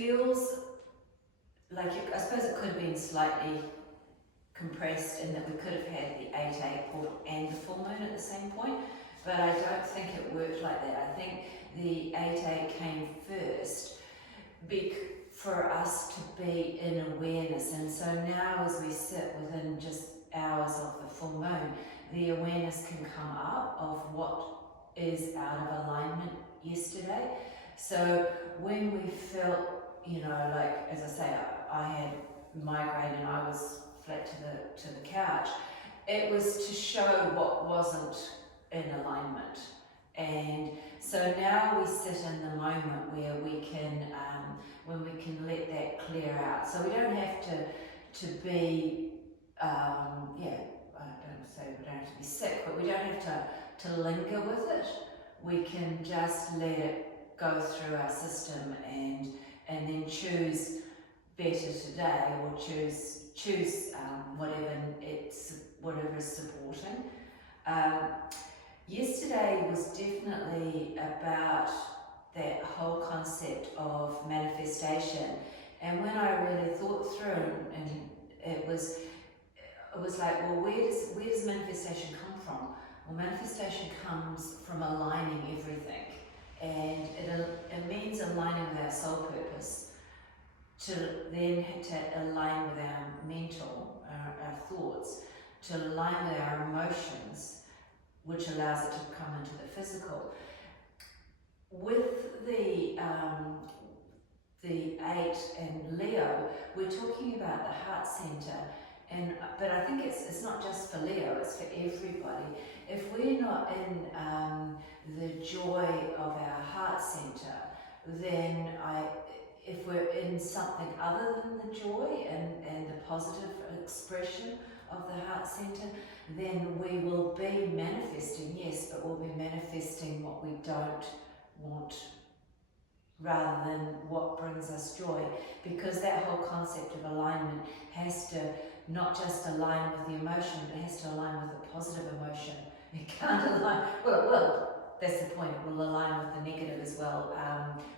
feels like, I suppose it could have been slightly compressed in that we could have had the 8/8 and the full moon at the same point, but I don't think it worked like that. I think the 8/8 came first for us to be in awareness, and so now as we sit within just hours of the full moon, the awareness can come up of what is out of alignment yesterday. So when we felt, like, as I say, I had migraine and I was flat to the couch, it was to show what wasn't in alignment. And so now we sit in the moment where we can, when we can let that clear out. So we don't have to be, I don't say we don't have to be sick, but we don't have to linger with it. We can just let it go through our system and then choose better today, or choose whatever is supporting. Yesterday was definitely about that whole concept of manifestation, and when I really thought through, and it was like, well, where does manifestation come from? Well, manifestation comes from aligning everything, and it means aligning with our soul purpose, to then to align with our mental, our thoughts, to align with our emotions, which allows it to come into the physical. With the 8 and Leo, we're talking about the heart center, but I think it's not just for Leo, it's for everybody. If we're not in the joy of our heart center, then if we're in something other than the joy and the positive expression of the heart center, then we will be manifesting, yes, but we'll be manifesting what we don't want rather than what brings us joy, because that whole concept of alignment has to not just align with the emotion, but it has to align with the positive emotion. It can't align, well, that's the point, it will align with the negative as well,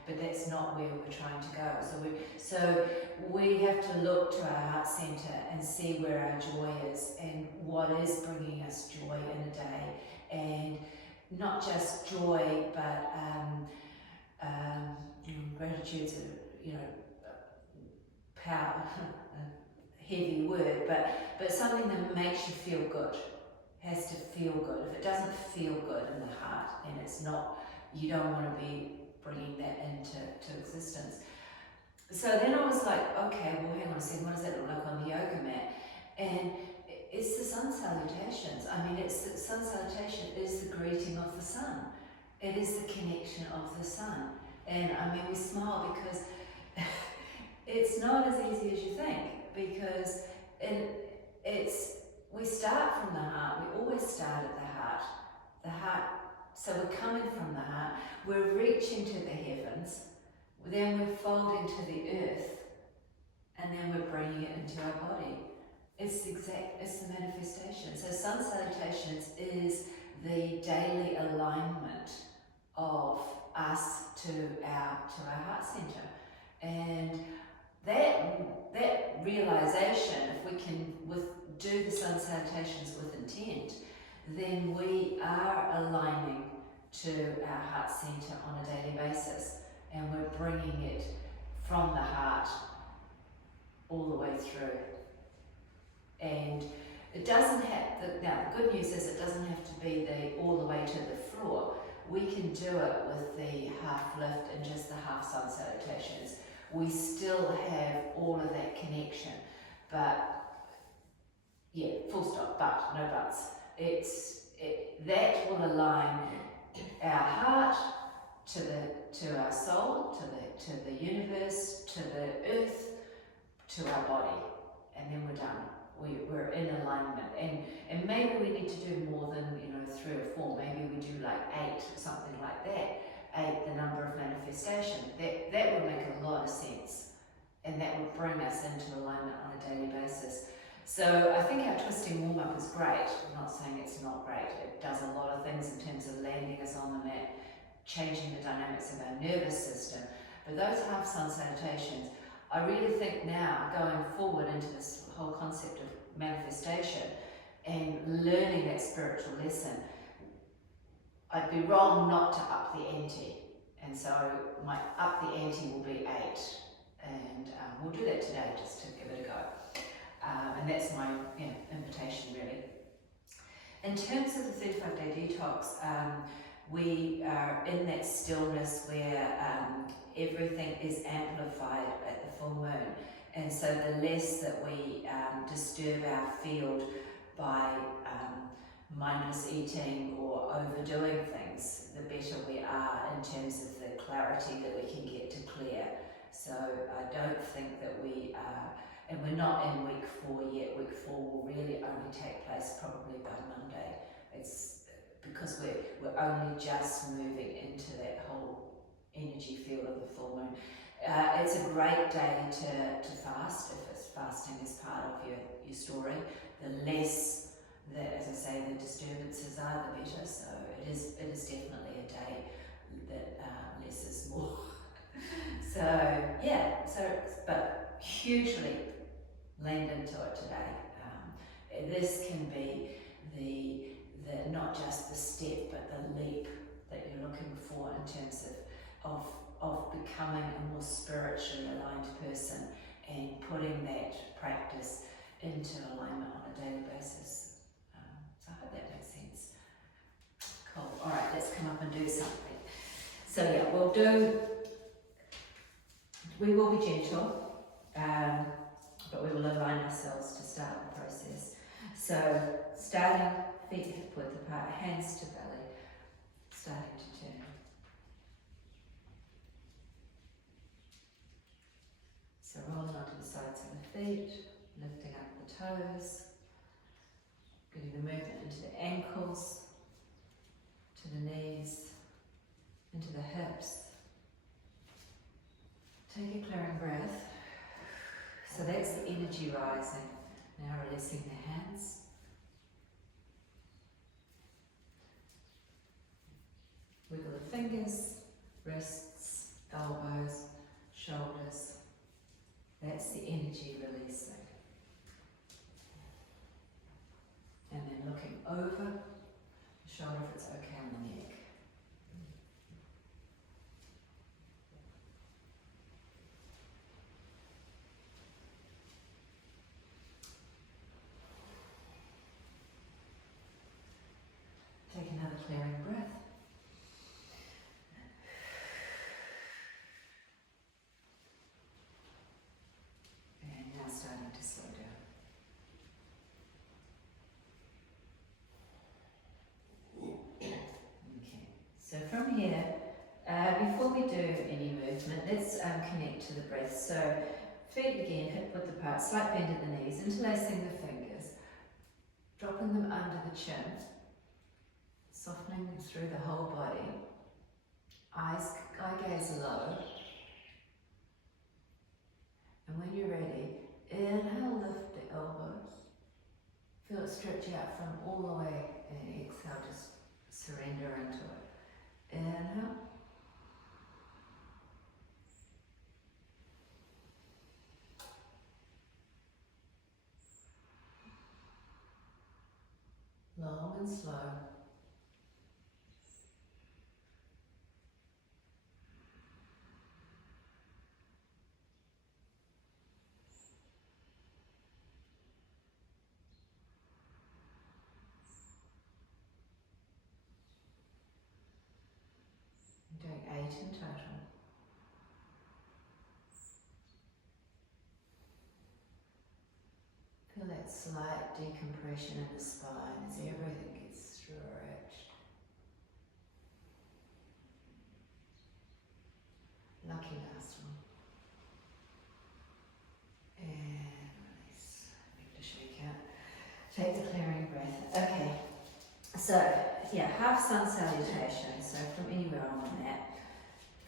but that's not where we're trying to go. So we have to look to our heart center and see where our joy is and what is bringing us joy in a day, and not just joy, but gratitude's power, a heavy word, but something that makes you feel good. Has to feel good. If it doesn't feel good in the heart, and it's not, you don't want to be bringing that into existence. So then I was like, okay, well, hang on a second, what does that look like on the yoga mat? And it's the sun salutations. I mean, sun salutation is the greeting of the sun. It is the connection of the sun. And I mean, we smile because it's not as easy as you think, because we start from the heart. We always start at the heart. The heart, so we're coming from the heart. We're reaching to the heavens. Then we're folding to the earth. And then we're bringing it into our body. It's the manifestation. So sun salutations is the daily alignment of us to our heart center. And that realization, if we can do the sun salutations with intent, then we are aligning to our heart center on a daily basis, and we're bringing it from the heart all the way through. And it doesn't have, now the good news is it doesn't have to be all the way to the floor. We can do it with the half lift and just the half sun salutations. We still have all of that connection, but yeah, full stop, but, no buts. That will align our heart to our soul, to the universe, to the earth, to our body, and then we're done. We're in alignment, and maybe we need to do more than 3 or 4. Maybe we do like 8 or something like that. 8, the number of manifestation. That would make a lot of sense, and that would bring us into alignment on a daily basis. So I think our twisting warm-up is great. I'm not saying it's not great. It does a lot of things in terms of landing us on the mat, changing the dynamics of our nervous system. But those half sun salutations, I really think now, going forward into this whole concept of manifestation and learning that spiritual lesson, I'd be wrong not to up the ante. And so my up the ante will be 8. And we'll do that today just to give it a go. And that's my invitation really. In terms of the 35-day detox, we are in that stillness where everything is amplified at the full moon. And so the less that we disturb our field by mindless eating or overdoing things, the better we are in terms of the clarity that we can get to clear. So I don't think that we are, and we're not in week 4 yet. Week 4 will really only take place probably by Monday. It's because we're only just moving into that whole energy field of the full moon. It's a great day to fast if fasting is part of your story. The less that, as I say, the disturbances are, the better. So it is definitely a day that less is more. So yeah, but hugely leaned into it today. This can be the not just the step, but the leap that you're looking for in terms of becoming a more spiritually aligned person and putting that practice into alignment on a daily basis. So I hope that makes sense. Cool. All right, let's come up and do something. So yeah, we will be gentle, but we will align ourselves to start the process. So starting feet hip width apart, hands to belly, starting to turn. So rolling onto the sides of the feet, lifting up the toes, getting the movement into the ankles, to the knees, into the hips. Take a clearing breath. So that's the energy rising. Now releasing the hands. Wiggle the fingers, wrists, elbows, shoulders. That's the energy releasing. And then looking over the shoulder if it's okay on the neck. Take another clearing breath. And now starting to slow down. Okay, so from here, before we do any movement, let's connect to the breath. So feet again, hip width apart, slight bend at the knees, interlacing the fingers, dropping them under the chin, softening them through the whole body, eye gaze low, and when you're ready, inhale, lift the elbows, feel it stretch out from all the way, and exhale, just surrender into it. Inhale, long and slow. Doing 8 in total. Feel that slight decompression in the spine as everything gets stretched. Lucky last one. And release. Make the shake out. Take the clearing breath. Okay. So, yeah, half sun salutation. So from anywhere on the mat.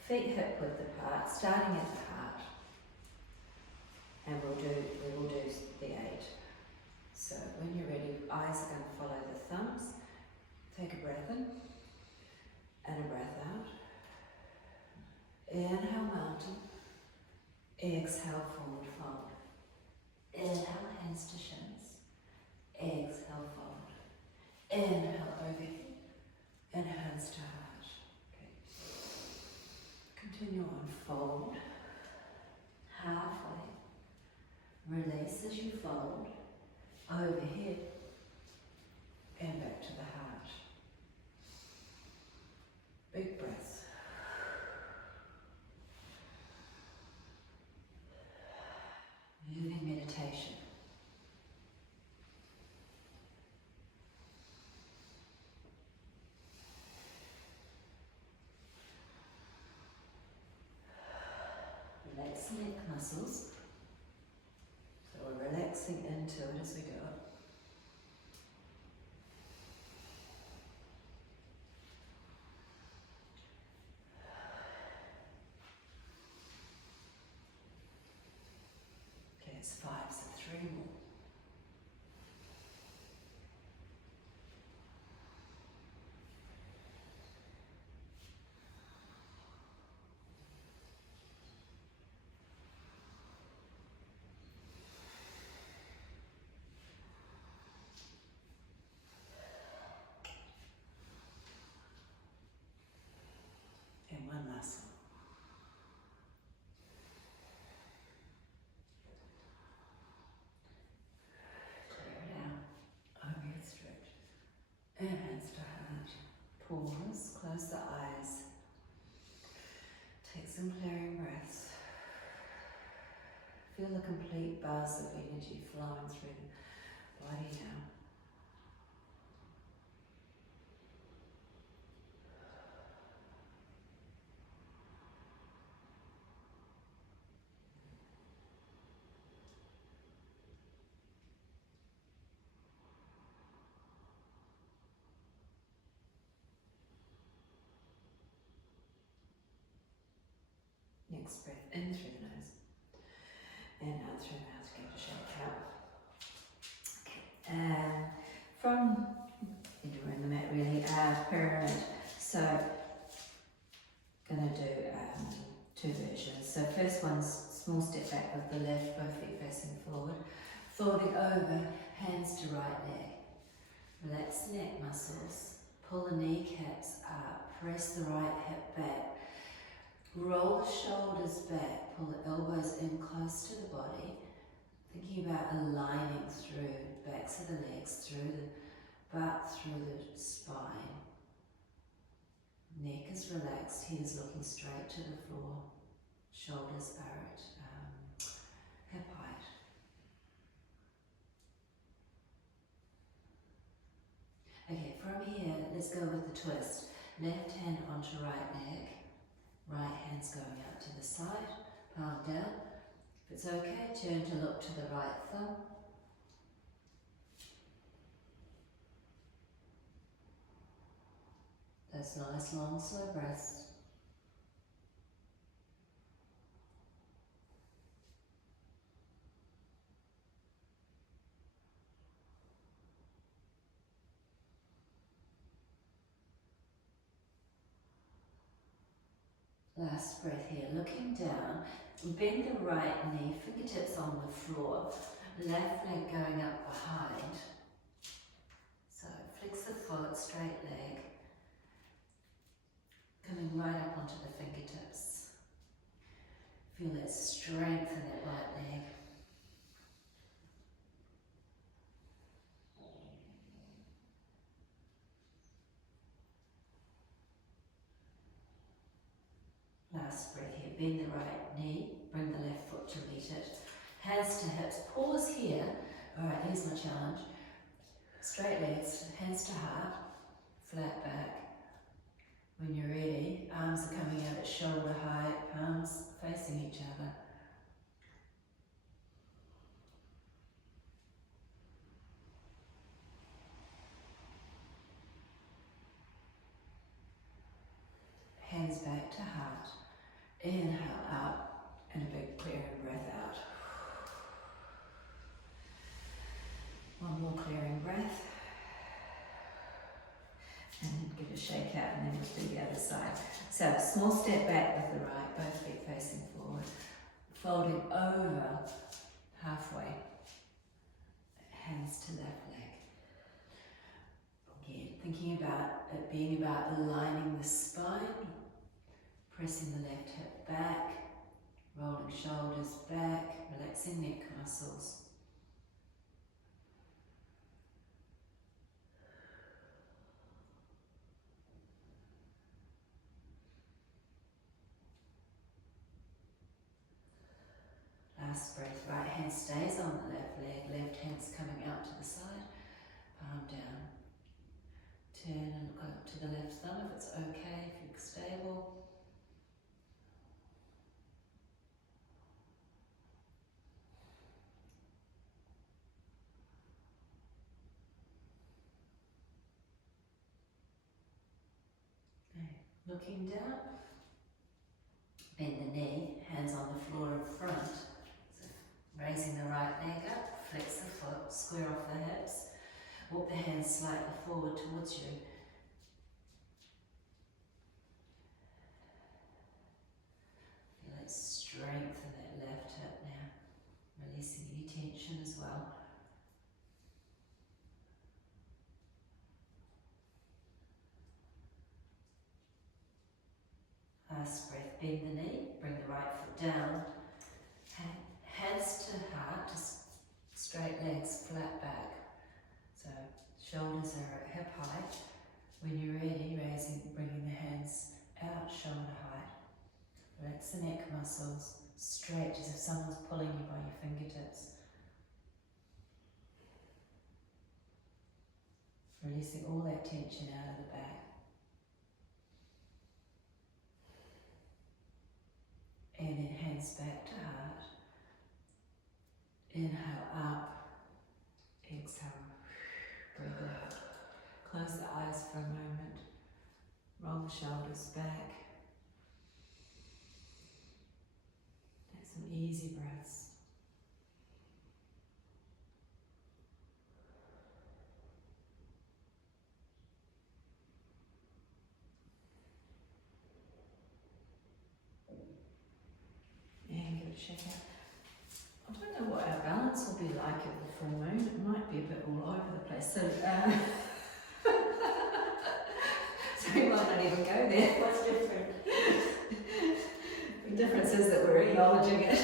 Feet hip width apart, starting at the heart. And we will do the 8. So when you're ready, eyes are going to follow the thumbs. Take a breath in and a breath out. Inhale, mountain. hands to heart. Okay. Continue on, fold. Halfway. Release as you fold. Overhead. And back to the heart. Big breaths. Moving meditation. Relax neck muscles. So we're relaxing into it as we do it. Okay, it's 5, so 3 more. And one last one. Clear it out. Overhead stretch. And hands to heart. Pause, close the eyes. Take some clearing breaths. Feel the complete buzz of energy flowing through the body now. Next breath in through the nose and out through the mouth. Give it a shake out. Okay. From anywhere in the mat really, pyramid. So gonna do 2 versions. So first one's small step back with the left, both feet facing forward. Folding over, hands to right leg. Relax the neck muscles. Pull the kneecaps up. Press the right hip back. Roll the shoulders back, pull the elbows in close to the body, thinking about aligning through backs of the legs, through the butt, through the spine. Neck is relaxed, head is looking straight to the floor, shoulders are at hip height. Okay, from here, let's go with the twist. Left hand onto right leg. Right hand's going out to the side, palm down. If it's okay, turn to look to the right thumb. Those nice long slow breaths. Last breath here, looking down, bend the right knee, fingertips on the floor, left leg going up behind. So flex the foot, straight leg, coming right up onto the fingertips. Feel that strength in that right leg. Last breath here, bend the right knee, bring the left foot to meet it. Hands to hips, pause here. All right, here's my challenge. Straight legs, hands to heart, flat back. When you're ready, arms are coming out at shoulder height, palms facing each other. Hands back to heart. Inhale out and a big clearing breath out. One more clearing breath. And then give a shake out and then we'll do the other side. So small step back with the right, both feet facing forward. Folding over halfway. Hands to left leg. Again, thinking about it being about aligning the spine, pressing the left hip back, rolling shoulders back, relaxing neck muscles. Last breath, right hand stays on the left leg, left hand's coming out to the side, palm down. Turn and look up to the left thumb if it's okay, if you're stable. Okay. Looking down, bend the knee, hands on the floor in front. So raising the right leg up, flex the foot, square off the hips, walk the hands slightly forward towards you. Feel it strengthen that left hip now, releasing any tension as well. Last breath, bend the knee, bring the right foot down, hands to heart, just straight legs, flat back. So shoulders are at hip height. When you're ready, bringing the hands out, shoulder height. Relax the neck muscles, stretch as if someone's pulling you by your fingertips. Releasing all that tension out of the back. And then hands back to heart. Inhale up, exhale, breathe out. Close the eyes for a moment. Roll the shoulders back. Take some easy breaths. And give it a shake out. I don't know what our balance will be like at the full moon. It might be a bit all over the place. So, so we might not even go there. What's different? The difference is that we're acknowledging it.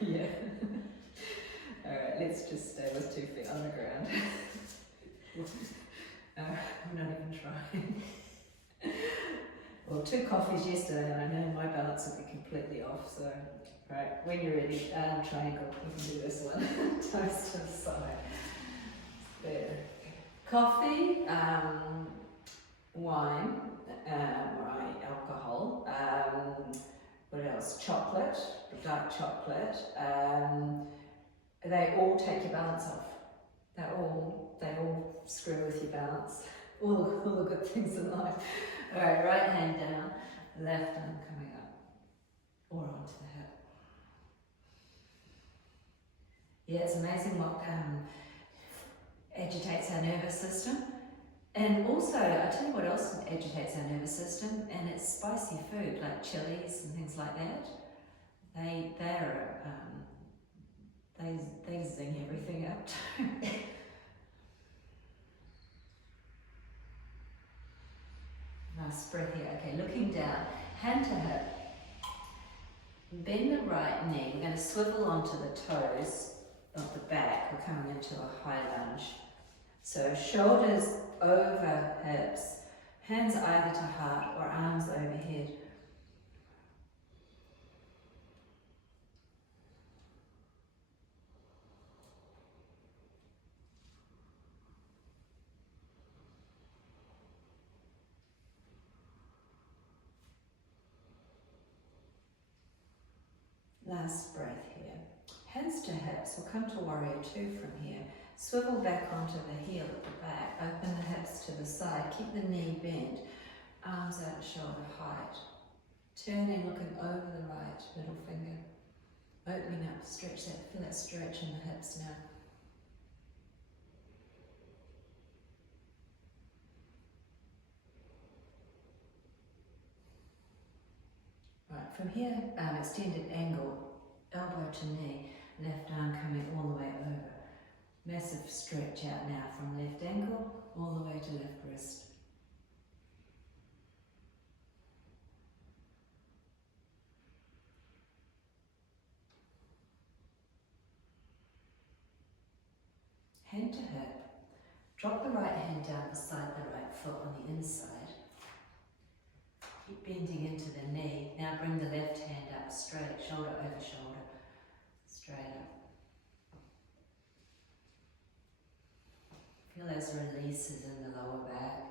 Yeah. Alright, let's just stay with 2 feet on the ground. I'm not even trying. Well, 2 coffees yesterday and I know my balance will be completely off, so right, when you're ready, triangle, we can do this one. Toes to the side. There. Coffee, wine, right, alcohol, what else? Chocolate, dark chocolate. They all take your balance off. They all screw with your balance. All the good things in life. Alright, right hand down, left arm coming up, or onto the hip. Yeah, it's amazing what agitates our nervous system. And also, I tell you what else agitates our nervous system, and it's spicy food like chilies and things like that. They zing everything up too. Nice breath here. Okay, looking down, hand to hip. Bend the right knee. We're going to swivel onto the toes of the back. We're coming into a high lunge. So shoulders over hips, hands either to heart or arms overhead. Last breath here. Hands to hips. We'll come to warrior 2 from here. Swivel back onto the heel at the back. Open the hips to the side. Keep the knee bent. Arms out shoulder height. Turning, looking over the right middle finger. Opening up, stretch that, feel that stretch in the hips now. Right, from here, extended angle, elbow to knee, left arm coming all the way over. Massive stretch out now from left ankle all the way to left wrist. Hand to hip. Drop the right hand down beside the right foot on the inside. Keep bending into the knee. Now bring the left hand up straight, shoulder over shoulder. Straight up. Feel those releases in the lower back.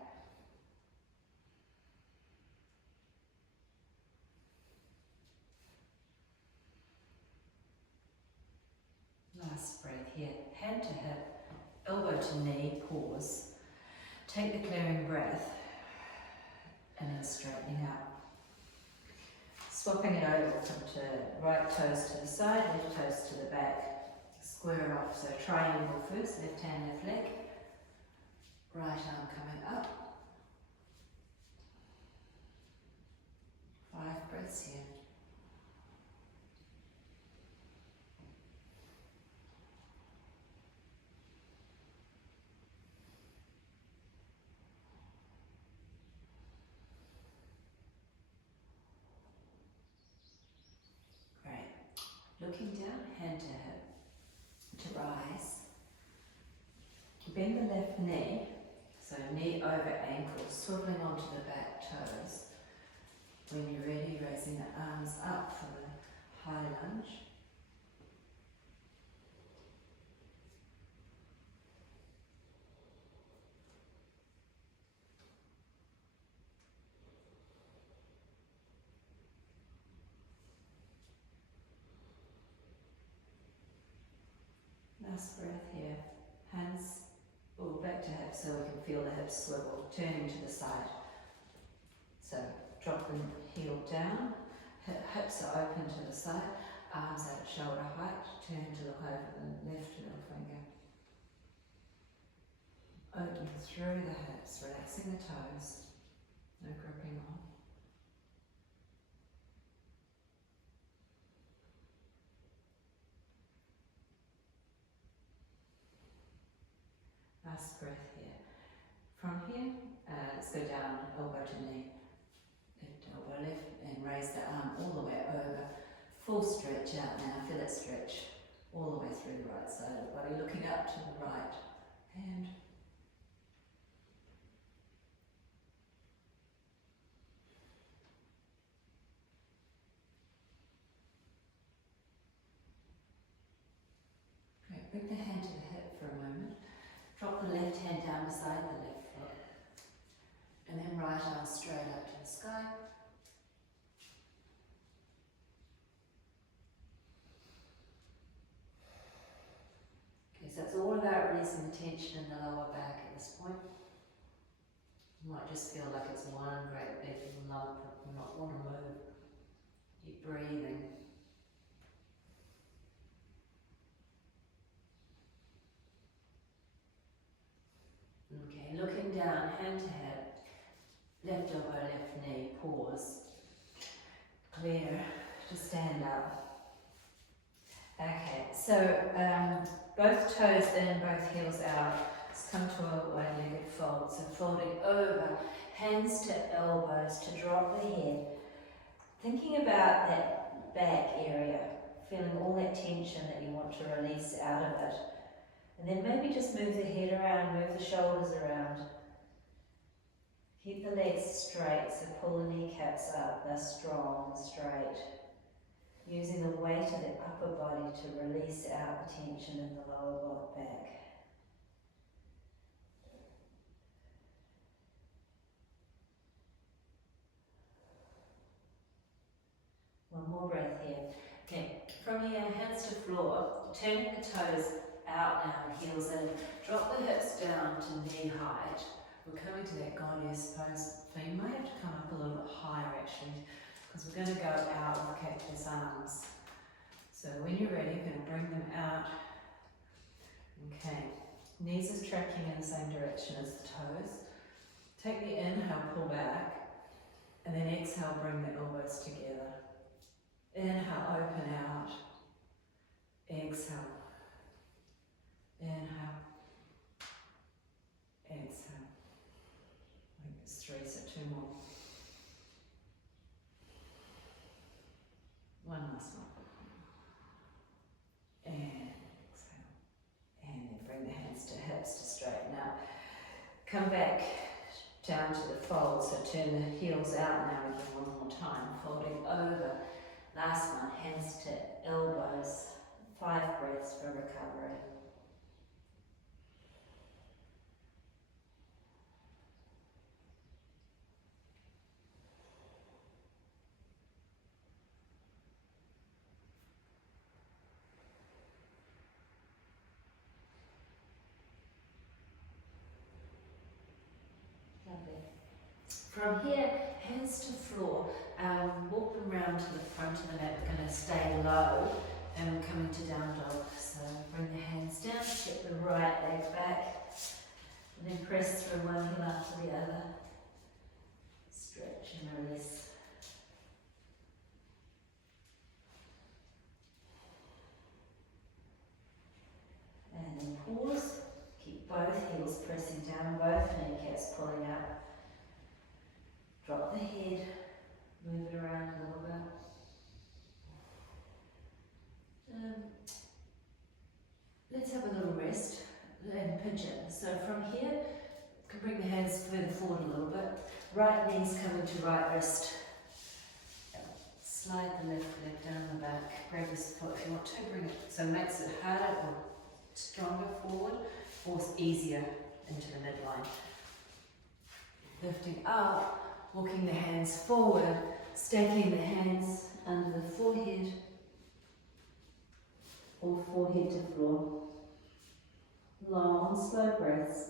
Last breath here. Hand to hip, elbow to knee, pause. Take the clearing breath and then straightening up. Swapping it over to right toes to the side, left toes to the back. Square off, so triangle first, left hand, left leg. Right arm coming up. 5 breaths here. Great. Looking down, hand to hip, to rise. Bend the left knee, so knee over ankle, swiveling onto the back toes. When you're ready, raising the arms up for the high lunge. Last breath here. Hands back to hips so we can feel the hips swivel, turning to the side. So drop the heel down, hips are open to the side, arms at shoulder height, turn to look over the left middle finger. Open through the hips, relaxing the toes, no gripping on. Last breath here. From here, let's go down, elbow to knee. Left elbow left, and raise the arm all the way over. Full stretch out now, feel it stretch all the way through the right side of the body, looking up to the right hand. Great, bring the hand to the hip for a moment. Drop the left hand down beside the left foot. And then right arm straight up to the sky. Okay, so it's all about releasing the tension in the lower back at this point. You might just feel like it's one great big lump and not want to move. Keep breathing. Okay, looking down, hand to head, left elbow, left knee, pause. Clear to stand up. Okay, so both toes in, both heels out. Let's come to a wide-legged fold. So folding over, hands to elbows to drop the head. Thinking about that back area, feeling all that tension that you want to release out of it. And then maybe just move the head around, move the shoulders around. Keep the legs straight, so pull the kneecaps up, they're strong, straight. Using the weight of the upper body to release out the tension in the lower back. One more breath here. Okay, from here, hands to floor, turning the toes out now, heels in. Drop the hips down to knee height. We're coming to that goddess pose. So you might have to come up a little bit higher actually, because we're going to go out with cactus arms. So when you're ready, you're going to bring them out. Okay, knees is tracking in the same direction as the toes. Take the inhale, pull back, and then exhale, bring the elbows together. Inhale, open out. Exhale. Inhale. 2 more. One last one. And exhale. And then bring the hands to hips to straighten out. Come back down to the fold, so turn the heels out now again one more time, folding over. Last one, hands to elbows. 5 breaths for recovery. Lovely. From here, hands to floor. Walk them round to the front of the mat. We're going to stay low and we're coming to down dog. So bring the hands down, step the right leg back, and then press through one heel after the other. Stretch and release. And then pause. Keep both heels pressing down, both kneecaps pulling up. Drop the head, move it around a little bit. Let's have a little rest and pigeon. So from here, you can bring the hands further forward a little bit. Right knee's coming to right wrist. Slide the left leg down the back. Grab this foot if you want to. Bring it so it makes it harder or stronger forward or easier into the midline. Lifting up. Walking the hands forward, stacking the hands under the forehead or forehead to floor. Long, slow breaths.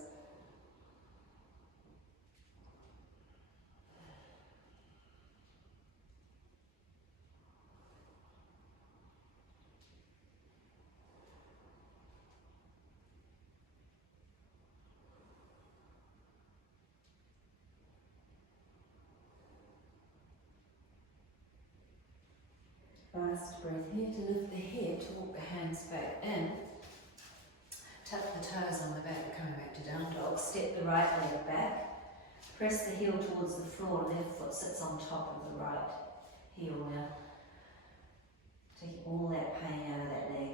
Last breath here to lift the head, to walk the hands back in. Tuck the toes on the back, coming back to down dog. Step the right leg back. Press the heel towards the floor, left foot sits on top of the right heel now. Take all that pain out of that leg.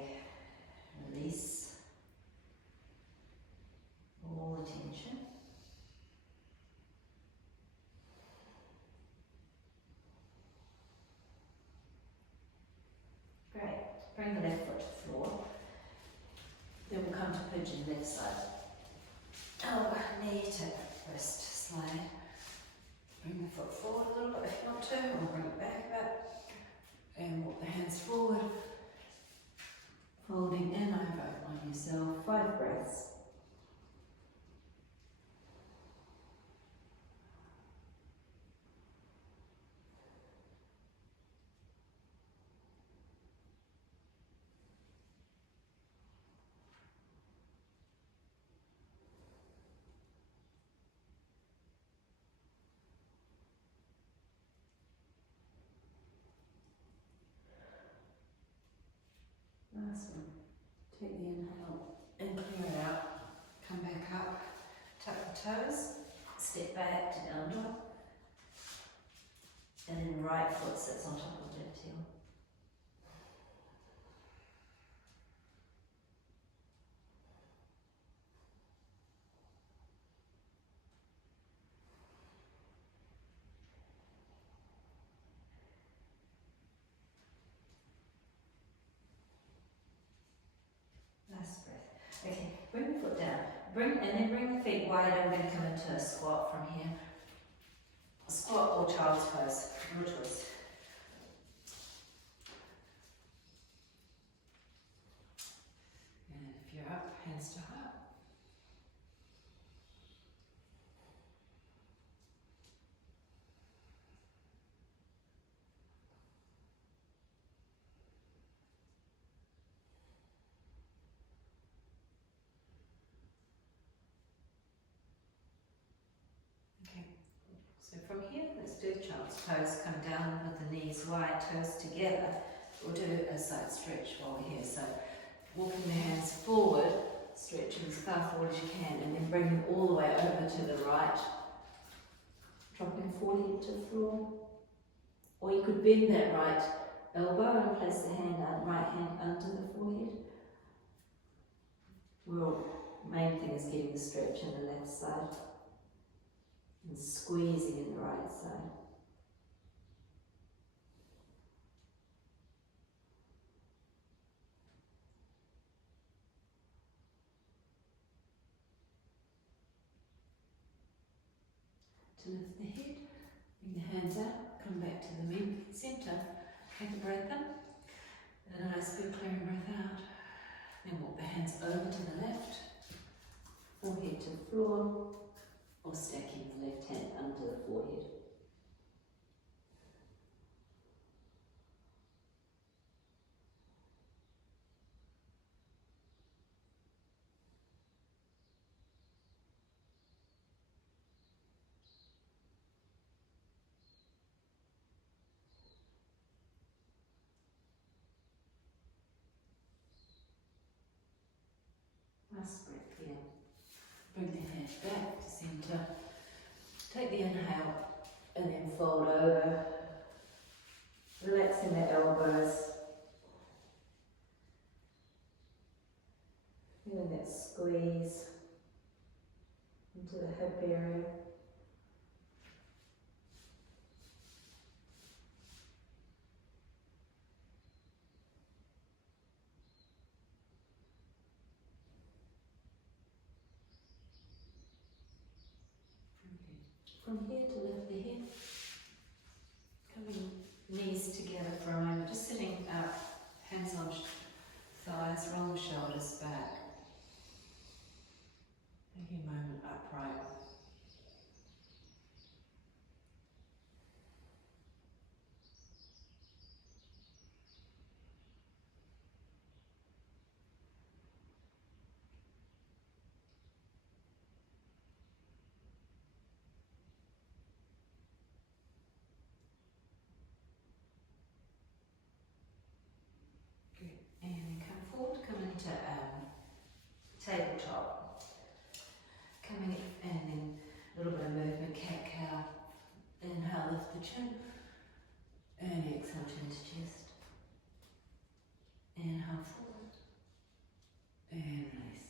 Release all the tension. Great. Bring the left foot to the floor. Then we'll come to pigeon left side. Elbow, knee to wrist, slide. Bring the foot forward a little bit if you want to, or bring it back a bit. And walk the hands forward. Folding in over on yourself. 5 breaths. Last one. Take the inhale and clear it out. Come back up. Tuck the toes. Step back to down dog. And then right foot sits on top of left heel. Last breath. Okay, bring the foot down. Bring the feet wide. I'm going to come into a squat from here. A squat or child's pose, your choice. And if you're up, hands to heart. So from here, let's do child's pose. Come down with the knees wide, toes together. We'll do a side stretch while we're here. So walking the hands forward, stretching as far forward as you can, and then bring them all the way over to the right. Dropping forehead to the floor. Or you could bend that right elbow and place the right hand under the forehead. Main thing is getting the stretch in the left side and squeezing in the right side. To lift the head, bring the hands out, come back to the centre, take a breath in, and a nice big clearing breath out. Then walk the hands over to the left, Forehead to the floor, or stacking the left hand under the forehead. Last breath here. bring the head back to centre. Take the inhale and then fold over, Relaxing the elbows. Feeling that squeeze into the hip area. from here to lift the head. Coming knees together for a moment, just sitting up, hands on thighs, roll the shoulders back. Taking a moment upright. Good. And then come forward, come into tabletop. Coming in and then a little bit of movement, cat-cow. Inhale, lift the chin. And exhale, chin to chest. Inhale forward. And release.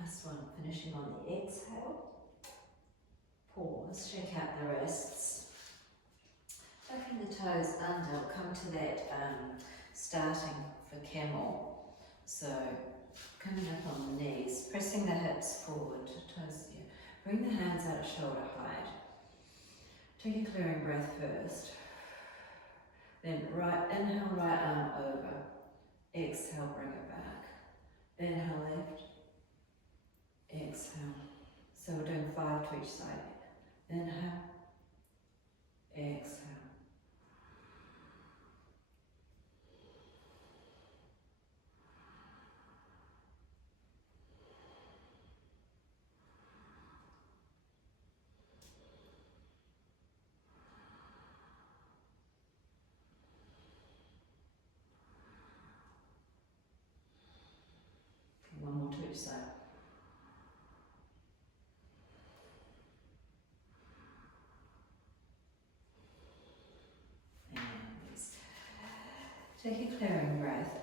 Last one, finishing on the exhale. Pause, shake out the wrists. Tucking the toes under, we'll come to that starting for camel. So coming up on the knees, pressing the hips forward, toes here. Bring the hands out at shoulder height. Take a clearing breath first. Then inhale, right arm over. Exhale, bring it back. Inhale, left. Exhale. So we're doing 5 to each side. Inhale. Exhale. Okay, one more to each side. And release. Take a clearing breath.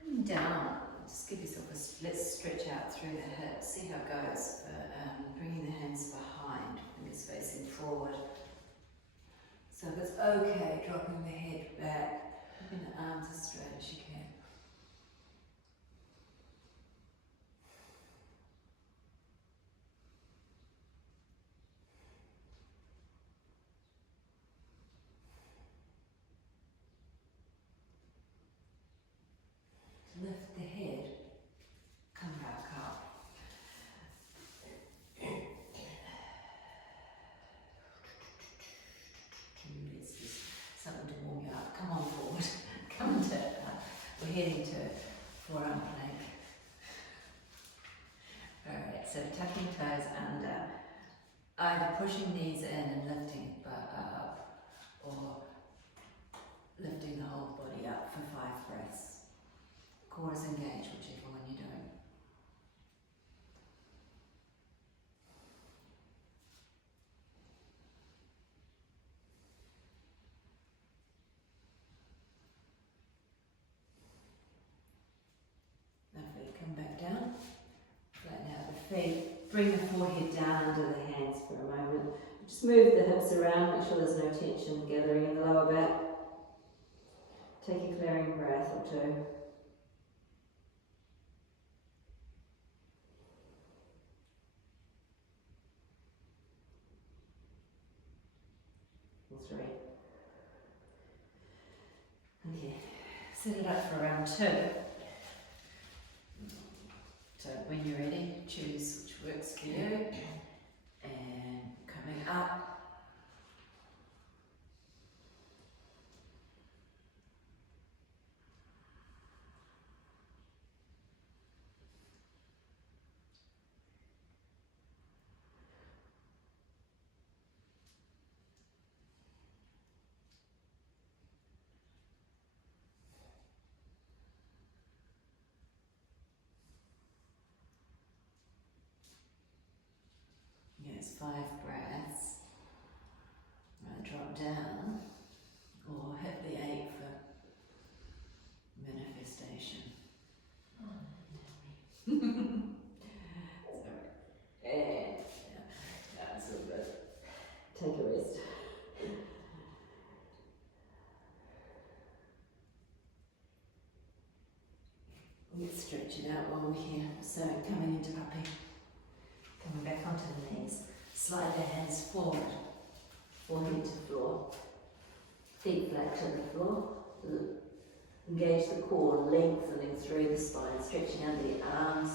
Coming down, just give yourself let's stretch out through the hips, see how it goes. Bringing the hands behind, fingers facing forward. So if it's okay, dropping the head back, keeping the arms as straight as you can. Lift the head, come back up. heading to forearm plank. Alright, so tucking toes under, either pushing knees in and lifting butt up, or lifting the whole body up for 5 breaths. Core is engaged, whichever one you're doing. Lovely, come back down, flatten out the feet, bring the forehead down under the hands for a moment. Just move the hips around, make sure there's no tension gathering in the lower back. Take a clearing breath or two. Or 3. Okay, set it up for round 2. So when you're ready, choose which works for you. And coming up. Yes, 5 breaths. Right, drop down, or hit the 8 for manifestation. Sorry. And that's all good. Take a rest. Let's stretch it out while we're here. So coming into puppy, coming back onto the knees. Slide the hands forward, forehead to floor, feet flat to the floor. Engage the core, lengthening through the spine, stretching under the arms.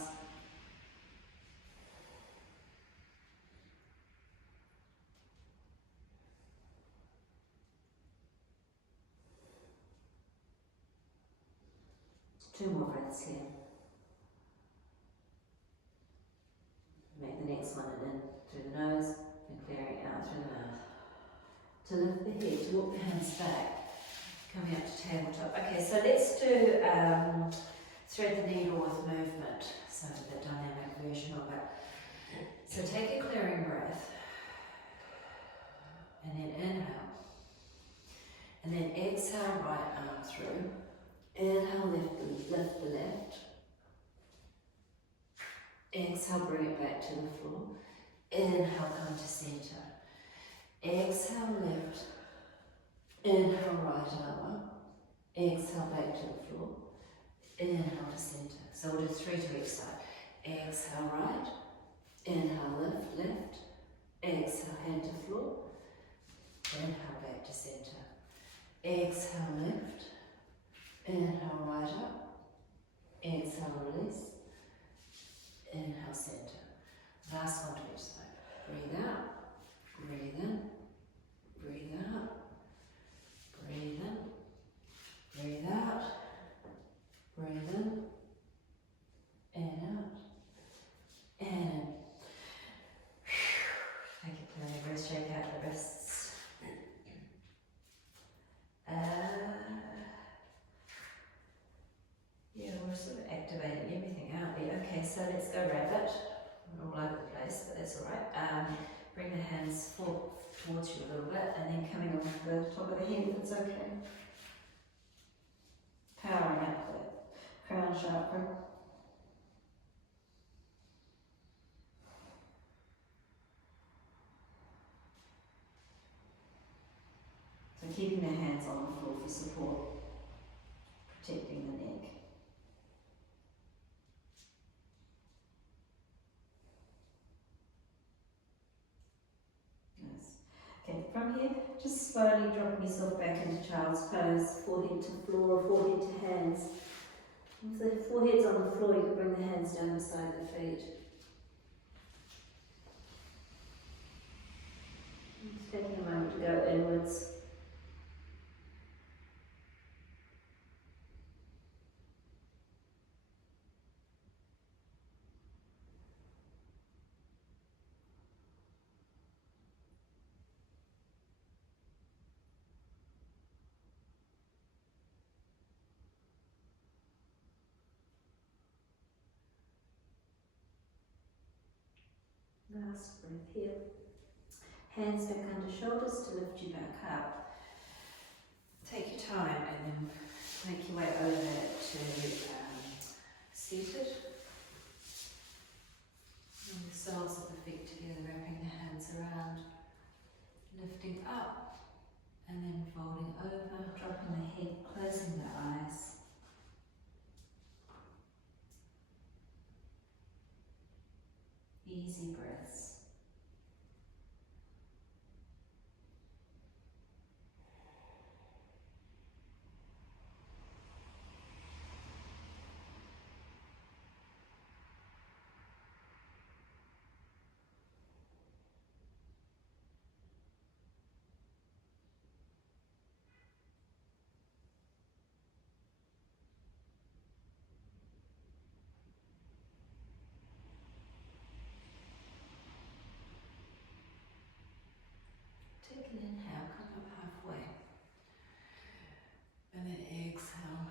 Two more breaths here. Make the next one in through the nose and clearing out through the mouth. To lift the head, to walk the hands back, coming up to tabletop. Okay, so let's do thread the needle with movement, so the dynamic version of it. So take a clearing breath, and then inhale, and then exhale right arm through. Inhale, lift the left. Exhale, bring it back to the floor. Inhale, come to centre. Exhale, lift. Inhale, right lower. Exhale, back to the floor. Inhale to centre. So we'll do 3 to each side. Exhale, right. Inhale, lift. Exhale, hand to floor. Inhale, back to centre. Exhale, lift. Inhale, right up. Exhale, release. Inhale, centre. Last one to each side. Breathe out. Breathe in. Breathe out. Breathe in. Breathe out. Breathe in. And out. And in. Take a clean breath, shake out the wrists. Yeah, we're sort of activating everything, aren't we? Okay, so let's go rabbit. We're all over the place, but that's alright. Bring the hands forward towards you a little bit, and then coming off the top of the head if it's okay. Powering up the crown chakra. So keeping the hands on the floor for support, protecting the neck. Nice. Okay, from here, just slowly dropping yourself back into child's pose, forehead to floor or forehead to hands. If the forehead's on the floor, you can bring the hands down beside the feet. Just taking a moment to go inwards. last breath here. Hands back under shoulders to lift you back up. Take your time and then make your way over to seated. Bring the soles of the feet together, wrapping the hands around, lifting up and then folding over, dropping the head, closing the eyes. Easy breaths. Take an inhale, come up halfway. And then exhale,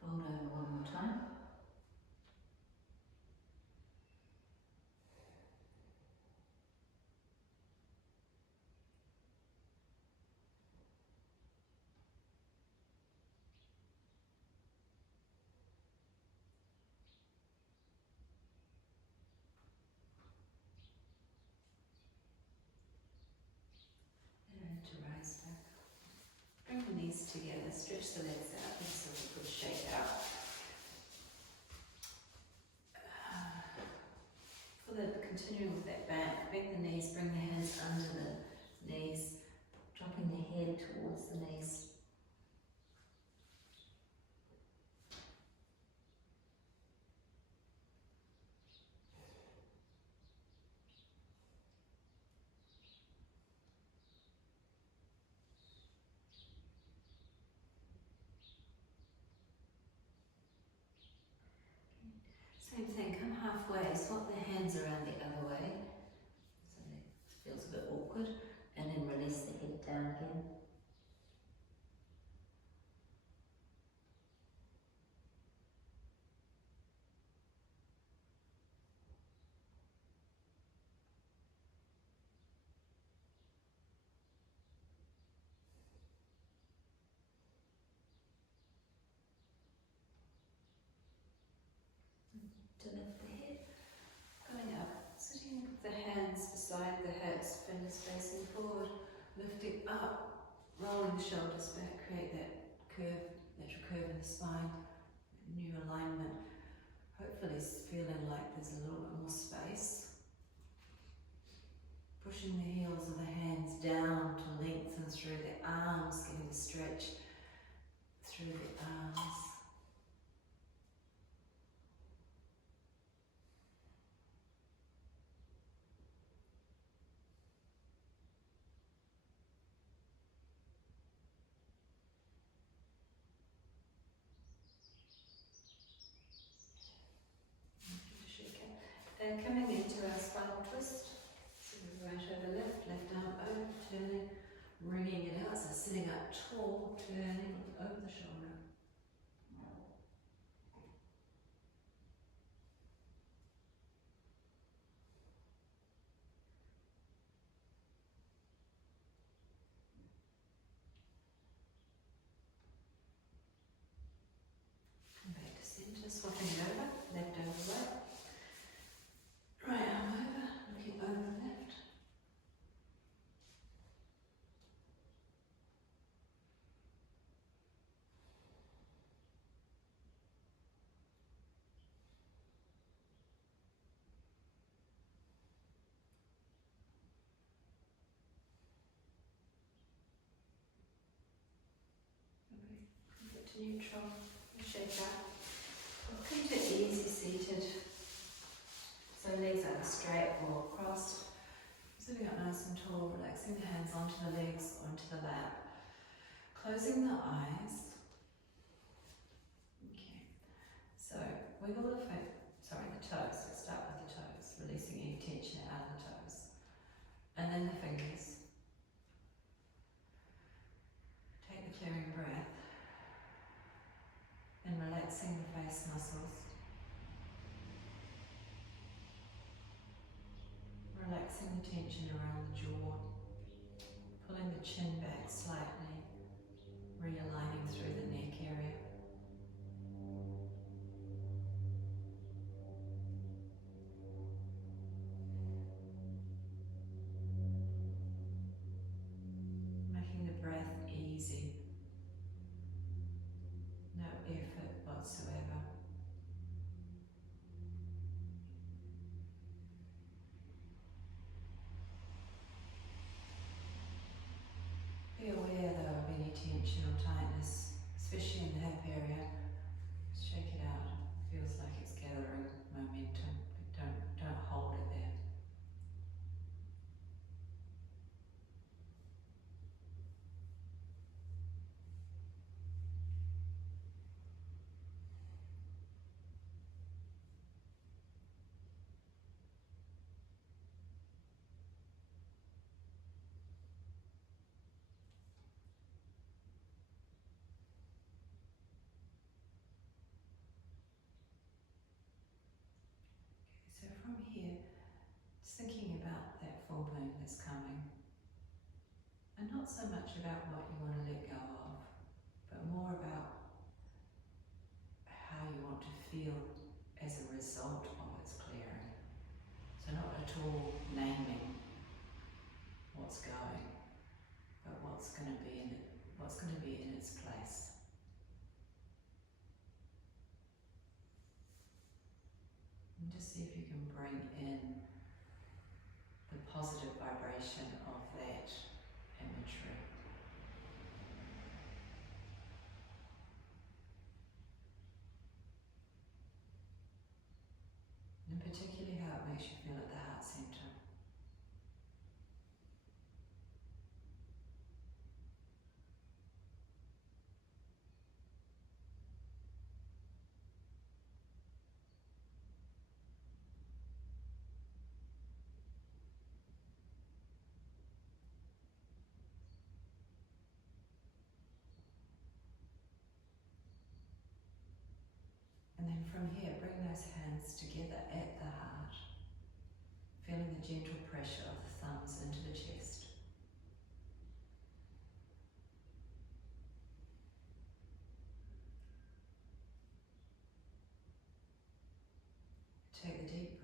fold over one more time. And to rise back. Bring the knees together, stretch the legs out, give yourself a good shake out. Continuing with that back, bend the knees, bring the hands under the knees, dropping the head towards the knees. Same thing, come halfway, swap the hands around the other way, so it feels a bit awkward, and then release the head down again. To lift the head, going up, sitting with the hands beside the hips, fingers facing forward, lifting up, rolling the shoulders back, create that curve, natural curve in the spine, new alignment. Hopefully it's feeling like there's a little bit more space. Pushing the heels of the hands down to lengthen through the arms, getting a stretch through the arms. And coming into our spinal twist, so right over left, left arm over, turning, wringing it out, so sitting up tall, turning over the shoulder. Come back to centre, swapping it over, left over right. Right arm over, looking over left. Okay, come back to neutral, shake out. We'll keep it easy seated. So legs either straight or crossed. Sitting up nice and tall, relaxing the hands onto the legs, onto the lap. Closing the eyes. Okay, so wiggle the the toes. Let's start with the toes, releasing any tension out of the toes. And then the fingers. Take the clearing breath. And relaxing the face muscles. relaxing the tension around the jaw, pulling the chin back slightly, realigning through the neck area. Making the breath easy, no effort whatsoever. Be aware though of any tension or tightness, especially in the hip area. Shake it out. Feels like it's gathering momentum, but don't hold it there. So from here, just thinking about that full moon that's coming, and not so much about what you want to let go of, but more about how you want to feel as a result of its clearing. So not at all naming what's going, but what's going to be in it, what's going to be in its place. And just see if you can bring in the positive vibration of that imagery. And particularly how it makes you feel at the heart center. And then from here, bring those hands together at the heart, feeling the gentle pressure of the thumbs into the chest. Take the deep